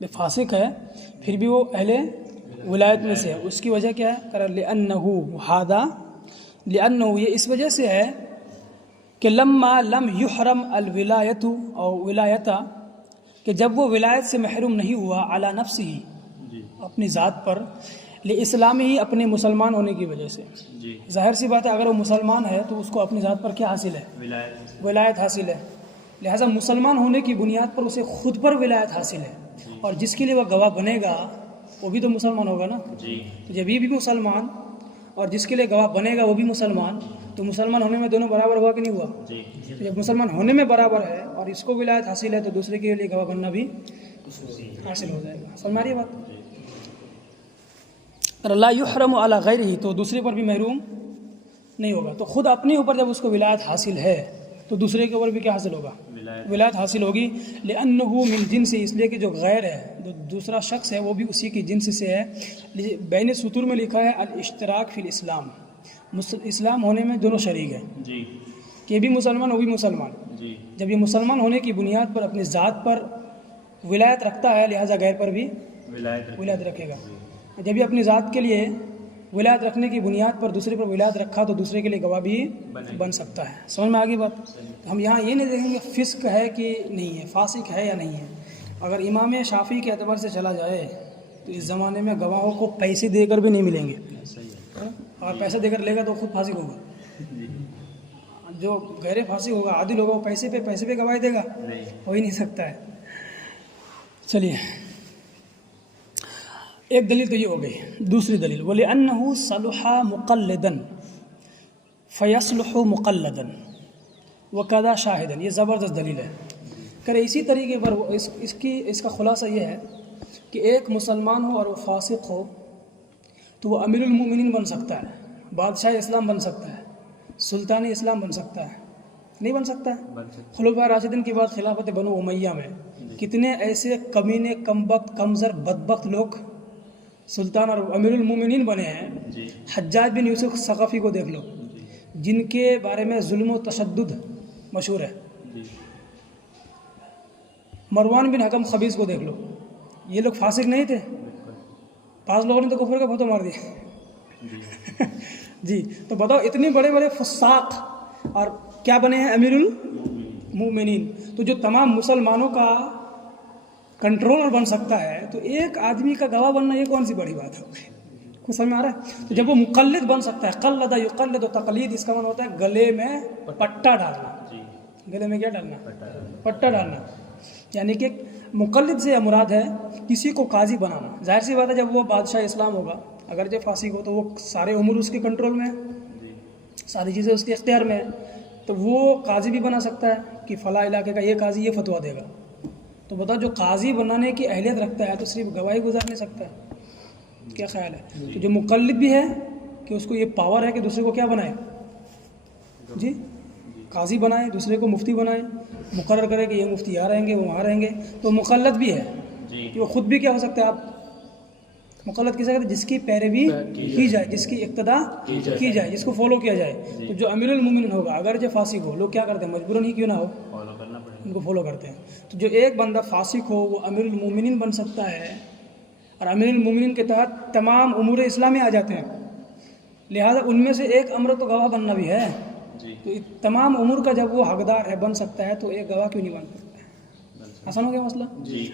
فاسق ہے پھر بھی وہ اہل ولایت میں سے ہے. اس کی وجہ کیا ہے؟ لأنه یہ اس وجہ سے ہے کہ لما لم یحرم الولایت او ولایتا، کہ جب وہ ولایت سے محروم نہیں ہوا علی نفسہ اپنی ذات پر، لاسلام ہی اپنے مسلمان ہونے کی وجہ سے. ظاہر سی بات ہے اگر وہ مسلمان ہے تو اس کو اپنی ذات پر کیا حاصل ہے؟ ولایت حاصل ہے. لہٰذا مسلمان ہونے کی بنیاد پر اسے خود پر ولایت حاصل ہے، اور جس کے لیے وہ گواہ بنے گا وہ بھی تو مسلمان ہوگا نا. تو جب یہ بھی مسلمان اور جس کے لیے گواہ بنے گا وہ بھی مسلمان، تو مسلمان ہونے میں دونوں برابر ہوا کہ نہیں ہوا؟ تو جب مسلمان ہونے میں برابر ہے اور اس کو ولایت حاصل ہے تو دوسرے کے لیے گواہ بننا بھی حاصل ہو جائے گا. سمجھ رہی بات؟ لا یحرم علی غیرہ، تو دوسرے پر بھی محروم نہیں ہوگا. تو خود اپنے اوپر جب اس کو ولایت حاصل ہے تو دوسرے کے اوپر بھی کیا حاصل ہوگا؟ ولایت حاصل ہوگی. لأنہ من جنس، اس لیے کہ جو غیر ہے، جو دوسرا شخص ہے، وہ بھی اسی کی جنس سے ہے. بین سطور میں لکھا ہے الاشتراک فی الاسلام، اسلام ہونے میں دونوں شریک ہیں، کہ بھی مسلمان وہ بھی مسلمان. جب یہ مسلمان ہونے کی بنیاد پر اپنی ذات پر ولایت رکھتا ہے، لہٰذا غیر پر بھی ولایت رکھے گا. جب یہ اپنی ذات کے لیے ولایت رکھنے کی بنیاد پر دوسرے پر ولایت رکھا تو دوسرے کے لیے گواہ بھی بن سکتا ہے. سمجھ میں آگے بات؟ ہم یہاں یہ نہیں دیکھیں گے فسق ہے کہ نہیں ہے، فاسق ہے یا نہیں ہے. اگر امام شافعی کے اعتبار سے چلا جائے تو اس زمانے میں گواہوں کو پیسے دے کر بھی نہیں ملیں گے. اگر پیسے دے کر لے گا تو خود فاسق ہوگا. جو غیر فاسق ہوگا، عادل ہوگا، وہ پیسے پہ گواہی دے گا؟ ہو ہی نہیں سکتا ہے. چلیے ایک دلیل تو یہ ہو گئی. دوسری دلیل وَلِأَنَّهُ صَلُحَ مُقَلِّدًا فَيَصْلُحُ مُقَلَّدًا وَكَذَا شَاهِدًا. یہ زبردست دلیل ہے. کہ اسی طریقے پر اس کا خلاصہ یہ ہے کہ ایک مسلمان ہو اور وہ فاسق ہو تو وہ امیر المومنین بن سکتا ہے، بادشاہ اسلام بن سکتا ہے، سلطان اسلام بن سکتا ہے. نہیں بن سکتا ہے؟ خلفاء راشدین کے بعد خلافت بنو امیہ میں کتنے ایسے کمینے، کمبخت، کمزر، بدبخت لوگ سلطان اور امیر المومنین بنے ہیں. حجاج بن یوسف ثقفی کو دیکھ لو، جن کے بارے میں ظلم و تشدد مشہور ہے. مروان بن حکم خبیث کو دیکھ لو، یہ لوگ فاسق نہیں تھے؟ 5 لوگوں نے تو کفر کا پھوتو مار دیا. جی تو بتاؤ اتنے بڑے بڑے فساق اور کیا بنے ہیں؟ امیر المومنین. تو جو تمام مسلمانوں کا کنٹرولر بن سکتا ہے تو ایک آدمی کا گواہ بننا یہ کون سی بڑی بات ہے؟ کچھ سمجھ میں آ رہا ہے؟ تو جب وہ مقلد بن سکتا ہے، قلد یقلد، و تقلید اس کا معنی ہوتا ہے گلے میں پٹا ڈالنا. گلے میں کیا ڈالنا؟ پٹا ڈالنا. یعنی کہ مقلد سے مراد ہے کسی کو قاضی بنانا. ظاہر سی بات ہے جب وہ بادشاہ اسلام ہوگا، اگر جو فاسق ہو تو وہ سارے امور اس کے کنٹرول میں ہے، ساری چیزیں اس کے اختیار میں ہے، تو وہ قاضی بھی بنا سکتا ہے کہ فلاں علاقے کا یہ قاضی یہ فتویٰ دے گا. تو بتاؤ جو قاضی بنانے کی اہلیت رکھتا ہے تو صرف گواہی گزار نہیں سکتا ہے. کیا خیال ہے؟ تو جو مقلد بھی ہے کہ اس کو یہ پاور ہے کہ دوسرے کو کیا بنائے؟ جی قاضی بنائے، دوسرے کو مفتی بنائے، مقرر کرے کہ یہ مفتی یہاں رہیں گے وہ وہاں رہیں گے. تو مقلد بھی ہے کہ وہ خود بھی کیا ہو سکتا ہے. آپ مقلد کسے کہتے ہیں؟ جس کی پیروی کی جائے، جس کی اقتداء کی جائے، جس کو فالو کیا جائے. تو جو امیر المومنین ہوگا اگر جو فاسق ہو، لوگ کیا کرتے ہیں؟ مجبوراً ہی کیوں نہ ہو ان کو فالو کرتے ہیں. تو جو ایک بندہ فاسق ہو وہ امیر المومنین بن سکتا ہے، اور امیر المومنین کے تحت تمام امور اسلامی آ جاتے ہیں. لہذا ان میں سے ایک امر تو گواہ بننا بھی ہے. تو تمام امور کا جب وہ حقدار ہے، بن سکتا ہے، تو ایک گواہ کیوں نہیں بن سکتا ہے؟ آسان ہو گیا مسئلہ.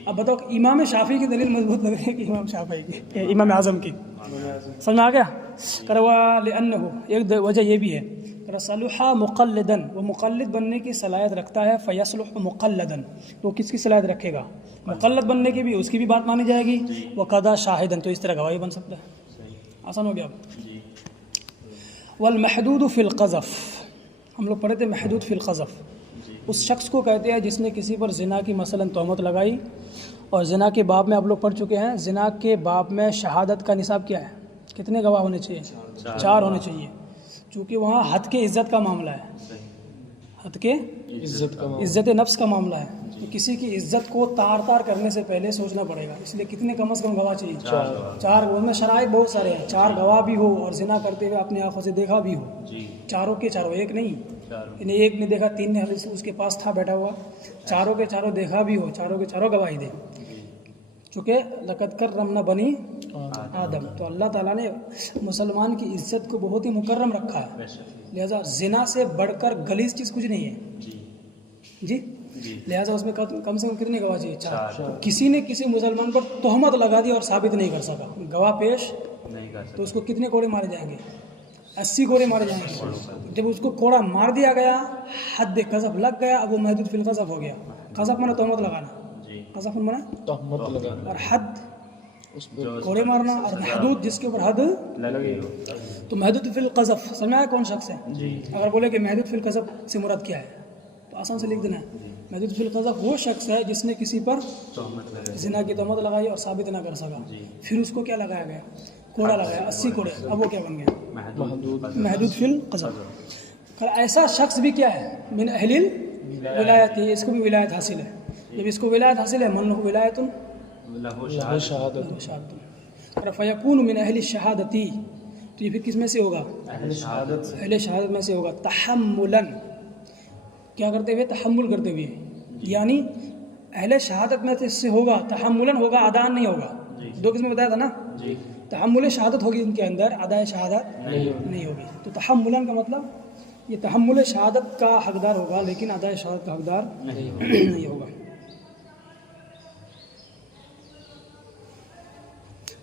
اب بتاؤ کہ امام شافعی کی دلیل مضبوط لگ رہی ہے کہ امام شافعی کی، امام اعظم کی؟ سمجھ آ گیا؟ کروا لأنہ ایک وجہ یہ بھی ہے صلح مقلدا، وہ مقلد بننے کی صلاحیت رکھتا ہے. فیصلح مقلدا، تو کس کی صلاحیت رکھے گا؟ مقلد بننے کی بھی، اس کی بھی بات مانی جائے گی. وقضا شاہدا، تو اس طرح گواہی بن سکتا ہے. آسان ہو گیا. والمحدود فی القذف، ہم لوگ پڑھے تھے محدود فی القذف. اس شخص کو کہتے ہیں جس نے کسی پر زنا کی مثلا تہمت لگائی. اور زنا کے باب میں آپ لوگ پڑھ چکے ہیں، زنا کے باب میں شہادت کا نصاب کیا ہے؟ کتنے گواہ ہونے چاہیے؟ 4 ہونے چاہیے، چونکہ وہاں حد کے عزت کا معاملہ ہے. حد کے عزت نفس کا معاملہ ہے. تو کسی کی عزت کو تار تار کرنے سے پہلے سوچنا پڑے گا. اس لیے کتنے کم از کم گواہ چاہیے؟ 4. ان میں شرائط بہت سارے ہیں. 4 گواہ بھی ہو اور زنا کرتے ہوئے اپنی آنکھوں سے دیکھا بھی ہو. چاروں کے چاروں، ایک نہیں. انہیں ایک نے دیکھا، 3 نے اس کے پاس تھا بیٹھا ہوا. چاروں کے چاروں دیکھا بھی ہو، چاروں کے چاروں گواہی دے. چونکہ لقد کرمنا بنی آدم، تو اللہ تعالیٰ نے مسلمان کی عزت کو بہت ہی مکرم رکھا ہے، لہٰذا زنا سے بڑھ کر غلیظ چیز کچھ نہیں ہے جی، لہٰذا اس میں کم سے کم کتنے گواہ چاہیے؟ 4۔ کسی نے کسی مسلمان پر تہمت لگا دی اور ثابت نہیں کر سکا، گواہ پیش تو اس کو کتنے کوڑے مارے جائیں گے؟ 80 کوڑے مارے جائیں گے۔ جب اس کو کوڑا مار دیا گیا، حد قذف لگ گیا، اب وہ محدود فی القذف ہو گیا۔ قذف مانا تہمت لگانا، قذف مانا تہمت لگانا، اور حد کوڑے مارنا، اور محدود جس کے اوپر حد لگے، تو محدود فی القذف سمجھا ہے کون شخص ہے؟ اگر بولے کہ محدود فی القذف سے مراد کیا ہے تو آسان سے لکھ دینا ہے، محدود فی القذف وہ شخص ہے جس نے کسی پر زنا کی تہمت لگائی اور ثابت نہ کر سکا، پھر اس کو کیا لگایا گیا؟ کوڑا لگایا، 80 کوڑے، اب وہ کیا بن گیا؟ محدود فی القذف۔ ایسا شخص بھی کیا ہے؟ من اہل الولایت، اس کو بھی ولایت حاصل ہے۔ جب اس کو ولایت حاصل ہے، من لہ ولایت لہ شہادت، اور فیکون من اہل الشہادتی، تو یہ پھر کس میں سے ہوگا؟ اہل شہادت میں سے ہوگا۔ تحملاً، کیا کرتے ہوئے؟ تحمل کرتے ہوئے، یعنی اہل شہادت میں سے ہوگا، تحملاً ہوگا، ادان نہیں ہوگا۔ دو قسم بتایا تھا نا، تحمل شہادت ہوگی ان کے اندر، ادائے شہادت نہیں ہوگی۔ تو تحملاً کا مطلب یہ تحمل شہادت کا حقدار ہوگا لیکن ادائے شہادت کا حقدار نہیں ہوگا۔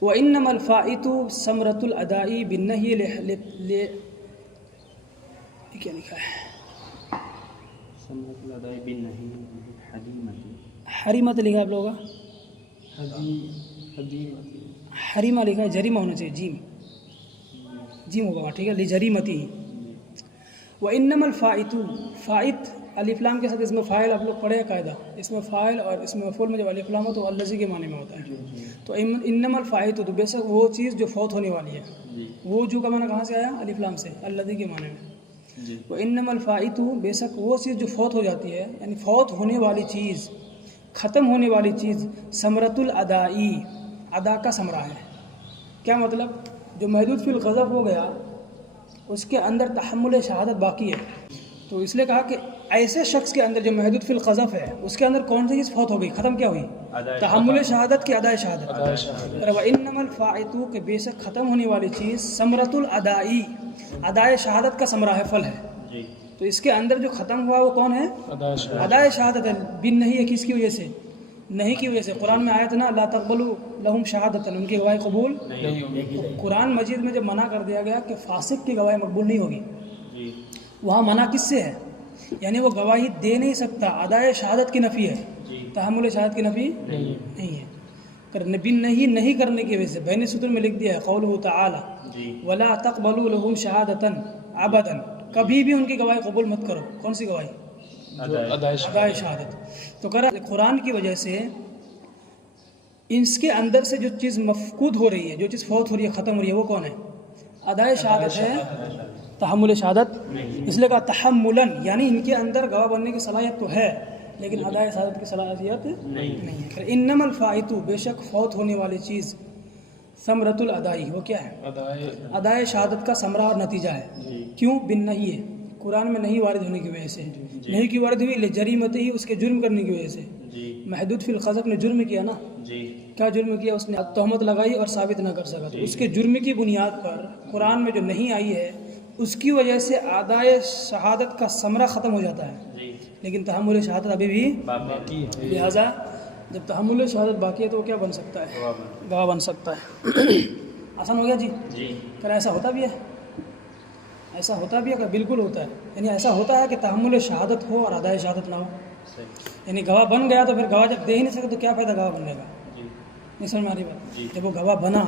وَإِنَّمَا الْفَائِتُ ثَمْرَةُ الْأَدَاءِ بِالنَّهْيِ کیا لکھا ہے؟ حریمت لکھا ہے آپ لوگوں کا؟ حریمہ لکھا ہے، جریمہ ہونا چاہیے، جیم ہوگا، ٹھیک ہے، لجریمتی۔ وَإِنَّمَا الْفَائِتُ، فائت الف لام کے ساتھ اس میں فاعل آپ لوگ پڑھے قاعدہ، اس میں فاعل اور اس میں مفعول میں جب الف لام ہو تو الذی کے معنی میں ہوتا ہے۔ تو انما الفائت، تو بے شک وہ چیز جو فوت ہونے والی ہے، وہ جو کا معنی کہاں سے آیا؟ الف لام سے، الذی کے معنی میں۔ وانما الفائت، بے شک وہ چیز جو فوت ہو جاتی ہے، یعنی فوت ہونے والی چیز، ختم ہونے والی چیز، ثمرۃ الادائی، ادا کا ثمرہ ہے۔ کیا مطلب؟ جو محدود فی القذف ہو گیا اس کے اندر تحمل شہادت باقی ہے، تو اس لیے کہا کہ ایسے شخص کے اندر جو محدود فی القذف ہے اس کے اندر کون سی چیز فوت ہو گئی، ختم کیا ہوئی؟ تحمل شہادت کی ادائے شہادت۔ وانما الفائت، کہ بے شک ختم ہونے والی چیز، ثمرۃ الادائی، ادائے شہادت کا ثمرہ ہے، پھل ہے۔ تو اس کے اندر جو ختم ہوا وہ کون ہے؟ ادائے شہادت ہے۔ بن نہیں ہے کس کی وجہ سے؟ نہیں کی وجہ سے۔ قرآن میں آیت نا لا تقبلوا لہم شہادۃ، ان کی گواہی قبول نہیں ہوگی۔ قرآن مجید میں جب منع کر دیا گیا کہ فاسق کی گواہی مقبول نہیں ہوگی، وہاں منع کس سے ہے؟ یعنی وہ گواہی دے نہیں سکتا، ادائے شہادت کی نفی ہے، تحمل شہادت کی نفی نہیں ہے۔ بن نہیں کرنے کی وجہ سے بین سطور میں لکھ دیا ہے قولہ تعالی ولا تقبلوا لہم شہادۃ ابدا، کبھی بھی ان کی گواہی قبول مت کرو۔ کون سی گواہی؟ ادائے شہادت۔ تو قرآن کی وجہ سے اس کے اندر سے جو چیز مفقود ہو رہی ہے، جو چیز فوت ہو رہی ہے، ختم ہو رہی ہے، وہ کون ہے؟ ادائے شہادت ہے، تحمل شہادت۔ اس لیے کہا تحملاً، یعنی ان کے اندر گواہ بننے کی صلاحیت تو ہے لیکن ادائے شہادت کی صلاحیت نہیں ہے۔ انما الفائت، بے شک فوت ہونے والی چیز، ثمرۃ الادائی، وہ کیا ہے؟ ادائے شہادت کا ثمرہ اور نتیجہ ہے۔ کیوں؟ بن نہیں ہے، قرآن میں نہیں وارد ہونے کی وجہ سے، نہیں کی وارد ہوئی لجریمتی ہی، اس کے جرم کرنے کی وجہ سے۔ محدود فی القذف نے جرم کیا نا، کیا جرم کیا؟ اس نے تہمت لگائی اور ثابت نہ کر سکا، تو اس کے جرم کی بنیاد پر قرآن میں جو نہیں آئی ہے اس کی وجہ سے ادائے شہادت کا ثمرہ ختم ہو جاتا ہے لیکن تحمل شہادت ابھی بھی باقی ہے۔ لہٰذا جب تحمل شہادت باقی ہے تو وہ کیا بن سکتا ہے؟ گواہ بن سکتا ہے۔ آسان ہو گیا جی؟ کیا ایسا ہوتا بھی ہے؟ ایسا ہوتا بھی ہے کہ بالکل ہوتا ہے، یعنی ایسا ہوتا ہے کہ تحمل شہادت ہو اور ادائے شہادت نہ ہو، یعنی گواہ بن گیا تو پھر گواہ جب دے ہی نہیں سکے تو کیا فائدہ گواہ بننے کا؟ نہیں سمجھ میں آ رہی بات؟ جب وہ گواہ بنا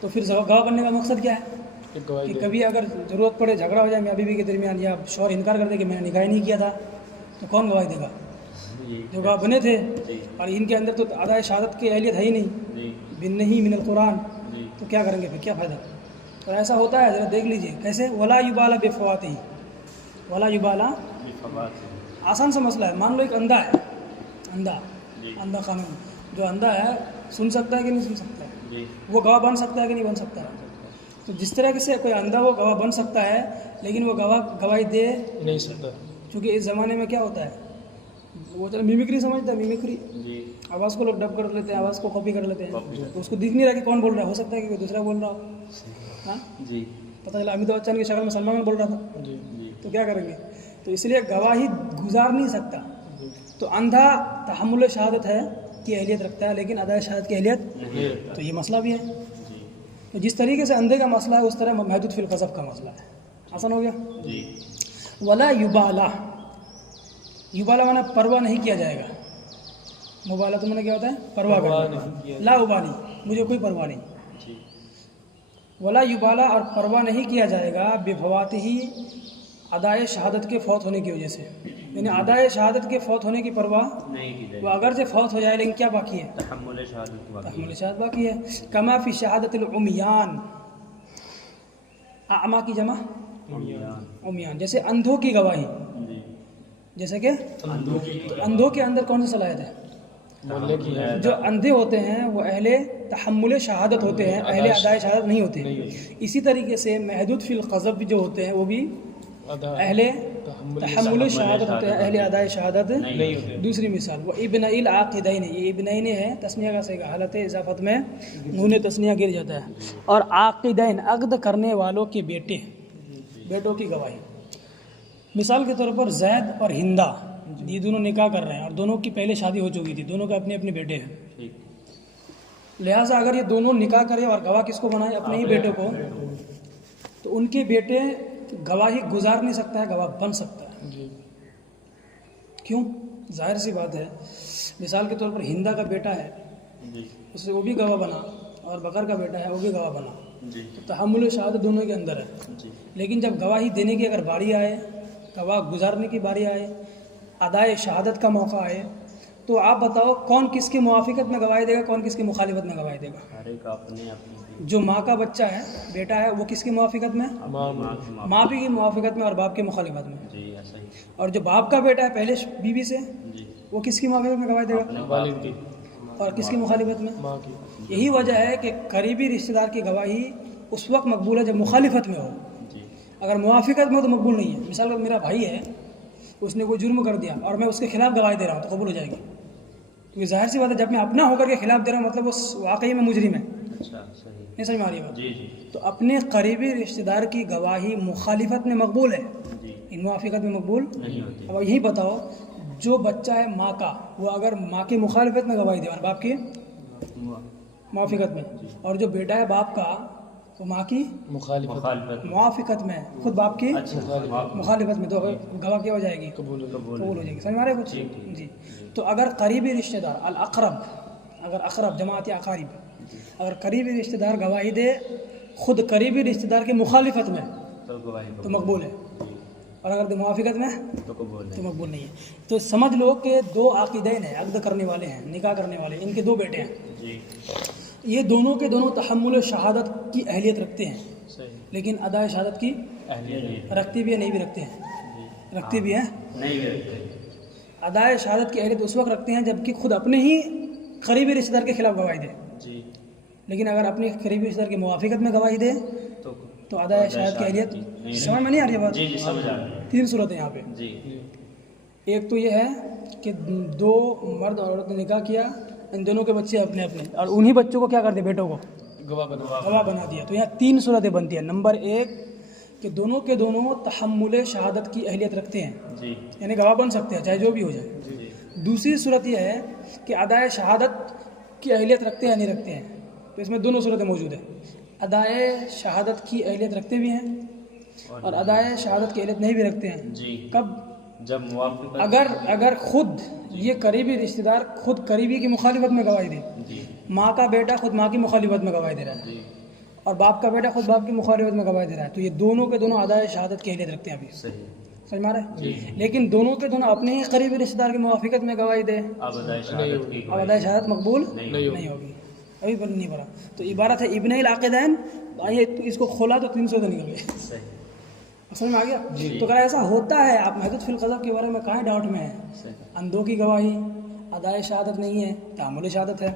تو پھر گواہ بننے کا مقصد کیا ہے؟ کہ کبھی اگر ضرورت پڑے، جھگڑا ہو جائے میاں بیوی کے درمیان، یا شوہر انکار کر دے کہ میں نے نکاح نہیں کیا تھا، تو کون گواہی دے گا؟ جو گواہ بنے تھے، اور ان کے اندر تو ادائے شہادت کی اہلیت ہے ہی نہیں، بن نہیں من القرآن، تو کیا کریں گے پھر؟ کیا فائدہ؟ تو ایسا ہوتا ہے، ذرا دیکھ لیجئے کیسے۔ ولا یبالا بفواتہ، ولا یبالا، آسان سا مسئلہ ہے۔ مان لو ایک اندھا ہے، اندھا قانون، جو اندھا ہے سن سکتا ہے کہ نہیں سن سکتا ہے؟ وہ گواہ بن سکتا ہے کہ نہیں بن سکتا ہے؟ تو جس طرح سے کوئی اندھا وہ گواہ بن سکتا ہے لیکن وہ گواہی دے نہیں سکتا، کیونکہ اس زمانے میں کیا ہوتا ہے، وہ چلو میمیکری سمجھتا ہے, میمیکری جی آواز کو لوگ ڈب کر لیتے ہیں, آواز کو کاپی کر لیتے ہیں, تو اس کو دکھ نہیں رہا کہ کون بول رہا ہے, ہو سکتا ہے کہ کوئی دوسرا بول رہا ہو. ہاں جی پتہ چلا امیتابھ بچن کی شکل میں سلمان بول رہا تھا, جی تو کیا کریں گے؟ تو اس لیے گواہی گزار نہیں سکتا. تو اندھا تحمل شہادت ہے کی اہلیت رکھتا ہے لیکن ادائے شہادت کی اہلیت نہیں رکھتا. تو یہ مسئلہ بھی ہے. جی تو جس طریقے سے اندھے کا مسئلہ ہے اس طرح محدود فی القذف کا مسئلہ ہے. آسان ہو گیا. جی ولا یبالا, یبالا مانا پرواہ نہیں کیا جائے گا. مبالا تو میں نے کیا ہوتا ہے پرواہ کرنا. لا ابالی, مجھے کوئی پرواہ نہیں. جی ولا یبالا, اور پرواہ نہیں کیا جائے گا بفوات ہی ادائے شہادت کے فوت ہونے کی وجہ سے. یعنی ادائے شہادت کے فوت ہونے کی پرواہ نہیں کی جائے وہ اگرچہ فوت ہو جائے لیکن کیا باقی ہے؟ تحمل شہادت باقی تحمل شہادت باقی ہے. کما فی شہادت العمیان, اعما کی جمع عمیان, جیسے اندھوں کی گواہی. جی جیسے کہ اندھوں کے اندر کون سی صلاحیت ہے؟ بولنے کی ہے. جو اندھے ہوتے ہیں وہ اہل تحمل شہادت ہوتے ہیں, اہل ادائے شہادت نہیں ہوتے. اسی طریقے سے محدود فی القذف جو ہوتے ہیں وہ بھی اہل تحمل شہادت ہوتے ہیں, اہل ادائے شہادت نہیں ہوتے. دوسری مثال وہ ابن العاقدین, یہ ابنین ہے تسنیہ کا صحیح حالت اضافت میں نون تسنیہ گر جاتا ہے. اور عاقدین عقد کرنے والوں کے بیٹے, بیٹوں کی گواہی. مثال کے طور پر زید اور ہندا, یہ دونوں نکاح کر رہے ہیں اور دونوں کی پہلے شادی ہو چکی تھی, دونوں کے اپنے اپنے بیٹے ہیں. ٹھیک. لہٰذا اگر یہ دونوں نکاح کرے اور گواہ کس کو بنائے؟ اپنے ہی بیٹے کو, تو ان کے بیٹے گواہی گزار نہیں سکتا ہے, گواہ بن سکتا ہے. کیوں؟ ظاہر سی بات ہے. مثال کے طور پر ہندا کا بیٹا ہے, جی اس سے وہ بھی گواہ بنا, اور بکر کا بیٹا ہے وہ بھی گواہ بنا. جی تو تحمل شہادت دونوں کے اندر ہے. جی لیکن جب گواہی دینے کی اگر باری آئے, گواہ گزارنے کی باری آئے, ادائے شہادت کا موقع آئے, تو آپ بتاؤ کون کس کی موافقت میں گواہی دے گا, کون کس کی مخالفت میں گواہی دے گا؟ ہر ایک اپنے اپنی. جو ماں کا بچہ ہے, بیٹا ہے, وہ کس کی موافقت میں؟ ماں بھی کی موافقت میں اور باپ کی مخالفت میں. جی ایسا ہی. اور جو باپ کا بیٹا ہے پہلے بیوی سے, جی وہ کس کی موافقت میں گواہی دے گا؟ والد کی. اور کس کی مخالفت میں؟ یہی وجہ ہے کہ قریبی رشتہ دار کی گواہی اس وقت مقبول ہے جب مخالفت میں ہو. جی اگر موافقت میں ہو تو مقبول نہیں ہے. مثال پر میرا بھائی ہے, اس نے کوئی جرم کر دیا اور میں اس کے خلاف گواہی دے رہا ہوں تو قبول ہو جائے گی. کیونکہ ظاہر سی بات ہے جب میں اپنا ہو کر کے خلاف دے رہا ہوں مطلب اس واقعی میں مجرم ہے. اچھا صحیح. نہیں سمجھ میں آ رہی ہے بات؟ جی جی تو اپنے قریبی رشتہ دار کی گواہی مخالفت میں مقبول ہے, جی ان موافقت میں مقبول نہیں ہوتی. اب یہی بتاؤ, جو بچہ ہے ماں کا, وہ اگر ماں کی مخالفت میں گواہی دے اور باپ کی موافقت میں, اور جو بیٹا ہے باپ کا وہ ماں کی مخالفت. موافقت میں, خود باپ کی مخالفت میں, تو گواہ کیا ہو جائے گی؟ قبول قبول ہو جائے گی. سمجھ میں آ رہا ہے کچھ؟ جی. تو اگر قریبی رشتہ دار الاقرب, اگر اقرب جماعت یا اقارب, اگر قریبی رشتہ دار گواہی دے خود قریبی رشتہ دار کی مخالفت میں تو گواہی تو مقبول ہے, اور اگر موافقت میں تو قبول تو ہے. مقبول نہیں ہے. تو سمجھ لو کہ دو عاقدین ہیں, عقد کرنے والے ہیں, نکاح کرنے والے, ان کے دو بیٹے ہیں. جی یہ دونوں کے دونوں تحمل شہادت کی اہلیت رکھتے ہیں, صحیح. لیکن ادائے شہادت کی اہلیت رکھتے بھی ہے نہیں بھی رکھتے ہیں, جی رکھتے بھی ہیں. نہیں کرتے. ادائے شہادت کی اہلیت اس وقت رکھتے ہیں جب کہ خود اپنے ہی قریبی رشتہ دار کے خلاف گواہی دے. جی لیکن اگر اپنے قریبی رشتہ دار کی موافقت میں گواہی دے تو ادائے شہادت کی اہلیت. سمجھ میں نہیں آ رہی ہے بات؟ جی جی سمجھ آ رہی ہے. 3 صورتیں یہاں پہ. جی ایک تو یہ ہے کہ 2 مرد اور عورت نے نکاح کیا, ان دونوں کے بچے اپنے اپنے, اور انہی بچوں کو کیا کر دیا, بیٹوں کو گواہ بنا دیا. تو یہاں 3 صورتیں بنتی ہیں. نمبر 1 کہ دونوں کے دونوں تحمل شہادت کی اہلیت رکھتے ہیں, جی یعنی گواہ بن سکتے ہیں چاہے جو بھی ہو جائے. جی دوسری صورت یہ ہے کہ ادائے شہادت کی اہلیت رکھتے ہیں یا نہیں رکھتے ہیں. تو اس میں دونوں صورتیں موجود ہیں, ادائے شہادت کی اہلیت رکھتے بھی ہیں اور ادائے شہادت کی اہلیت نہیں بھی رکھتے ہیں. جی کب؟ جب موافقت اگر خود یہ قریبی رشتہ دار خود قریبی کی مخالفت میں گواہی دے. جی ماں کا بیٹا خود ماں کی مخالفت میں گواہی دے رہا ہے جی اور باپ کا بیٹا خود باپ کی مخالفت میں گواہی دے رہا ہے, تو یہ دونوں کے دونوں ادائے شہادت کی اہلیت رکھتے ہیں. ابھی صحیح. سمجھ میں آ رہا ہے؟ لیکن دونوں کے دونوں اپنے ہی قریبی رشتہ دار کی موافقت میں گواہی دے, اب ادائے شہادت کی اب ادائے شہادت مقبول نہیں ہوگی. ابھی پر نہیں پڑا. تو عبارت ہے ابن العاقدین. آئیے اس کو کھولا تو 300 نکل گئے. صحیح. سمجھ میں آ گیا؟ تو اگر ایسا ہوتا ہے, آپ محدود فی القذف کے بارے میں کہاں ڈاؤٹ میں ہیں؟ اندھوں کی گواہی ادائے شہادت نہیں ہے, تحمل شہادت ہے.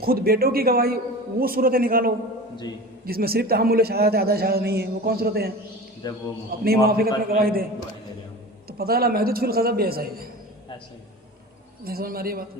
خود بیٹوں کی گواہی وہ صورتیں نکالو جی جس میں صرف تحمل شہادت ہے, ادائے شہادت نہیں ہے. وہ کون صورتیں ہیں؟ جب وہ اپنی موافقت میں گواہی دے. تو پتہ چلا محدود فی القذف بھی ایسا ہی ہے. ایسا ہی. نہیں سمجھ میں آ رہی ہے بات؟